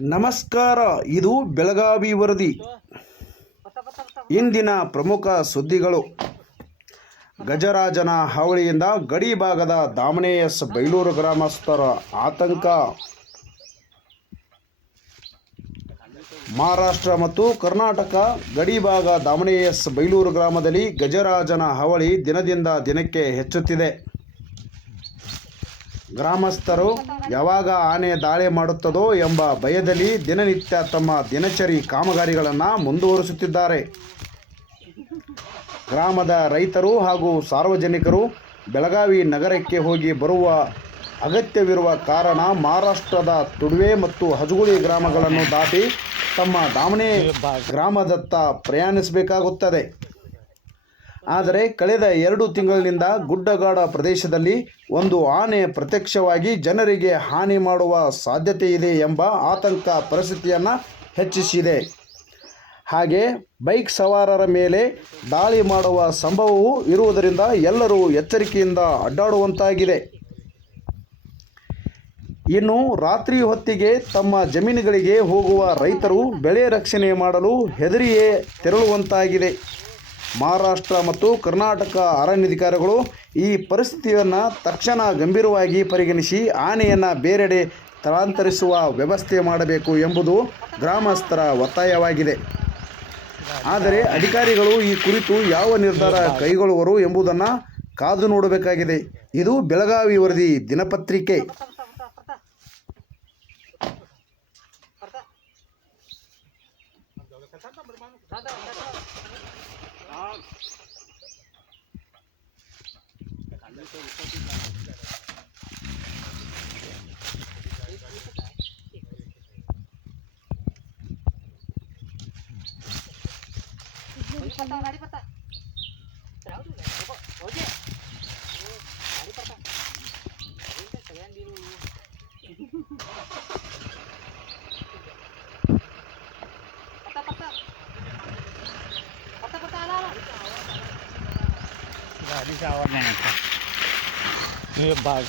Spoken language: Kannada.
ನಮಸ್ಕಾರ, ಇದು ಬೆಳಗಾವಿ ವರದಿ. ಇಂದಿನ ಪ್ರಮುಖ ಸುದ್ದಿಗಳು. ಗಜರಾಜನ ಹಾವಳಿಯಿಂದ ಗಡಿ ಭಾಗದ ದಾಮಣೆ ಬೈಲೂರು ಗ್ರಾಮಸ್ಥರ ಆತಂಕ. ಮಹಾರಾಷ್ಟ್ರ ಮತ್ತು ಕರ್ನಾಟಕ ಗಡಿ ಭಾಗ ದಾಮಣೆ ಬೈಲೂರು ಗ್ರಾಮದಲ್ಲಿ ಗಜರಾಜನ ಹಾವಳಿ ದಿನದಿಂದ ದಿನಕ್ಕೆ ಹೆಚ್ಚುತ್ತಿದೆ. ಗ್ರಾಮಸ್ಥರು ಯಾವಾಗ ಆನೆ ದಾಳಿ ಮಾಡುತ್ತದೋ ಎಂಬ ಭಯದಲ್ಲಿ ದಿನನಿತ್ಯ ತಮ್ಮ ದಿನಚರಿ ಕಾಮಗಾರಿಗಳನ್ನು ಮುಂದುವರಿಸುತ್ತಿದ್ದಾರೆ. ಗ್ರಾಮದ ರೈತರು ಹಾಗೂ ಸಾರ್ವಜನಿಕರು ಬೆಳಗಾವಿ ನಗರಕ್ಕೆ ಹೋಗಿ ಬರುವ ಅಗತ್ಯವಿರುವ ಕಾರಣ ಮಹಾರಾಷ್ಟ್ರದ ತುಡುವೆ ಮತ್ತು ಹಜಗುಳಿ ಗ್ರಾಮಗಳನ್ನು ದಾಟಿ ತಮ್ಮ ದಾಮನೆ ಗ್ರಾಮದತ್ತ ಪ್ರಯಾಣಿಸಬೇಕಾಗುತ್ತದೆ. ಆದರೆ ಕಳೆದ ಎರಡು ತಿಂಗಳಿನಿಂದ ಗುಡ್ಡಗಾಡ ಪ್ರದೇಶದಲ್ಲಿ ಒಂದು ಆನೆ ಪ್ರತ್ಯಕ್ಷವಾಗಿ ಜನರಿಗೆ ಹಾನಿ ಮಾಡುವ ಸಾಧ್ಯತೆ ಇದೆ ಎಂಬ ಆತಂಕ ಪರಿಸ್ಥಿತಿಯನ್ನು ಹೆಚ್ಚಿಸಿದೆ. ಹಾಗೆ ಬೈಕ್ ಸವಾರರ ಮೇಲೆ ದಾಳಿ ಮಾಡುವ ಸಂಭವವೂ ಇರುವುದರಿಂದ ಎಲ್ಲರೂ ಎಚ್ಚರಿಕೆಯಿಂದ ಅಡ್ಡಾಡುವಂತಾಗಿದೆ. ಇನ್ನು ರಾತ್ರಿ ಹೊತ್ತಿಗೆ ತಮ್ಮ ಜಮೀನುಗಳಿಗೆ ಹೋಗುವ ರೈತರು ಬೆಳೆ ರಕ್ಷಣೆ ಮಾಡಲು ಹೆದರಿಯೇ ತೆರಳುವಂತಾಗಿದೆ. ಮಹಾರಾಷ್ಟ್ರ ಮತ್ತು ಕರ್ನಾಟಕ ಅರಣ್ಯಾಧಿಕಾರಿಗಳು ಈ ಪರಿಸ್ಥಿತಿಯನ್ನು ತಕ್ಷಣ ಗಂಭೀರವಾಗಿ ಪರಿಗಣಿಸಿ ಆನೆಯನ್ನು ಬೇರೆಡೆ ಸ್ಥಳಾಂತರಿಸುವ ವ್ಯವಸ್ಥೆ ಮಾಡಬೇಕು ಎಂಬುದು ಗ್ರಾಮಸ್ಥರ ಒತ್ತಾಯವಾಗಿದೆ. ಆದರೆ ಅಧಿಕಾರಿಗಳು ಈ ಕುರಿತು ಯಾವ ನಿರ್ಧಾರ ಕೈಗೊಳ್ಳುವರು ಎಂಬುದನ್ನು ಕಾದು ನೋಡಬೇಕಾಗಿದೆ. ಇದು ಬೆಳಗಾವಿ ವರದಿ ದಿನಪತ್ರಿಕೆ. patah patah patah patah patah patah patah Yeah, bye.